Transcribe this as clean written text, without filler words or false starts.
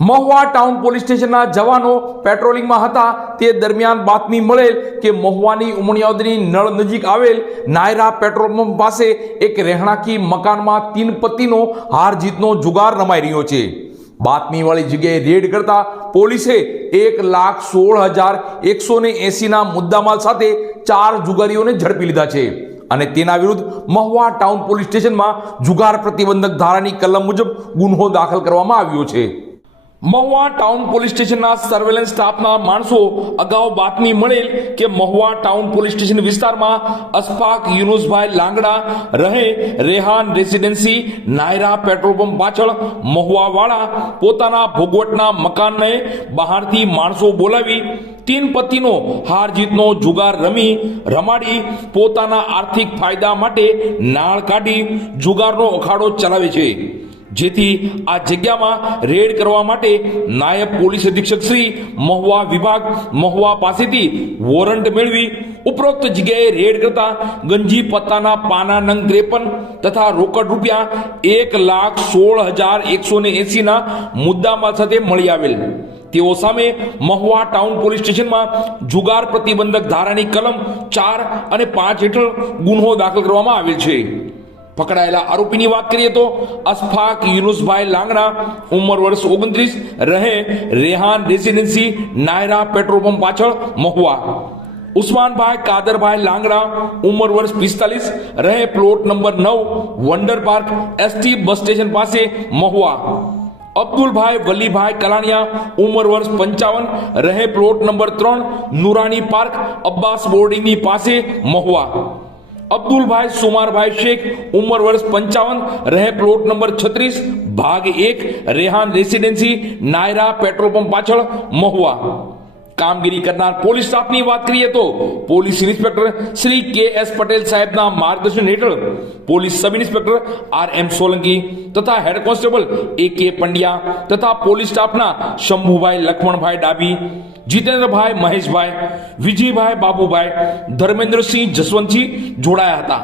Mahuva town police સ્ટેશનના જવાનો પેટ્રોલિંગમાં હતા તે દરમિયાન બાતમી મળેલ કે મહુવાની ઉમણિયાદની નળ નજીક આવેલ નાયરા પેટ્રોલ પંપ પાસે એક રહેણાંકી મકાનમાં 3 પત્તીનો હાર જીતનો જુગાર રમાઈ રહ્યો છે। બાતમીવાળી જગ્યાએ રેડ કરતા પોલીસે 1,16,180 ના મુદ્દામાલ સાથે 4 જુગારીઓને ઝડપી લીધા છે અને તેના વિરુદ્ધ મહુવા ટાઉન પોલીસ સ્ટેશનમાં જુગાર પ્રતિબંધક ધારાની કલમ મુજબ ગુન્હો દાખલ કરવામાં આવ્યો છે। મહુવા ટાઉન પોલીસ સ્ટેશનના સર્વેલન્સ સ્ટાફના માણસો અગાઉ બાતમી મળેલ કે મહુવા ટાઉન પોલીસ સ્ટેશન વિસ્તારમાં અશફાક યુનુસભાઈ લાંગડા રહે Rehan residency Nayara petrol pump પાછળ મહુવા વાળા પોતાના ભોગવટના મકાનને બહારથી માણસો બોલાવી 3 પત્તીનો હાર જીતનો જુગાર રમાડી પોતાના આર્થિક ફાયદા માટે નાળ કાઢી જુગારનો અખાડો ચલાવે છે, જેથી આ જગ્યામાં રેડ કરવા માટે નાયબ પોલીસ અધિક્ષક શ્રી મહુવા વિભાગ મહુવા પાસેથી વોરંટ મેળવી ઉપરોક્ત જગ્યાએ રેડ કરતા ગંજી પત્તાના પાના નંગ 53 તથા રોકડ રૂપિયા 1,16,180 ના મુદ્દામાલ સાથે મળી આવેલ। તેઓ સામે મહુવા ટાઉન પોલીસ સ્ટેશનમાં જુગાર પ્રતિબંધક ધારાની કલમ 4 અને 5 હેઠળ ગુન્હો દાખલ કરવામાં આવેલ છે। પકડાયેલા આરોપીની વાત કરીએ તો અશફાક યુનુસભાઈ લાંગડા ઉંમર વર્ષ 29 રહે Rehan residency Nayara petrol pump પાછળ મહુવા, ઉસ્માનભાઈ કાદરભાઈ લાંગડા ઉંમર વર્ષ 45 રહે plot number 9 wonder park ST bus station પાસે મહુવા, અબ્દુલભાઈ વલીભાઈ કલાણિયા ઉંમર વર્ષ 55 રહે plot number 3 Noorani park Abbas બોર્ડિંગની પાસે મહુવા, અબ્દુલભાઈ સુમારભાઈ શેખ ઉંમર વર્ષ 55 રહે પ્લોટ નંબર 36 ભાગ 1 Rehan residency Nayara petrol pump પાછળ મહુવા। કામગીરી કરનાર પોલીસ સ્ટાફની વાત કરીએ તો પોલીસ ઇન્સ્પેક્ટર શ્રી કે.એસ. પટેલ સાહેબના માર્ગદર્શન હેઠળ પોલીસ સબ ઇન્સ્પેક્ટર આર.એમ. સોલંકી તથા હેડ કોન્સ્ટેબલ એ.કે. પંડ્યા તથા પોલીસ સ્ટાફના શંભુભાઈ લક્ષ્મણભાઈ ડાબી, જીતેન્દ્રભાઈ મહેશભાઈ, વિજયભાઈ બાબુભાઈ, ધર્મેન્દ્રસિંહ જસવંતસિંહ જોડાયા હતા।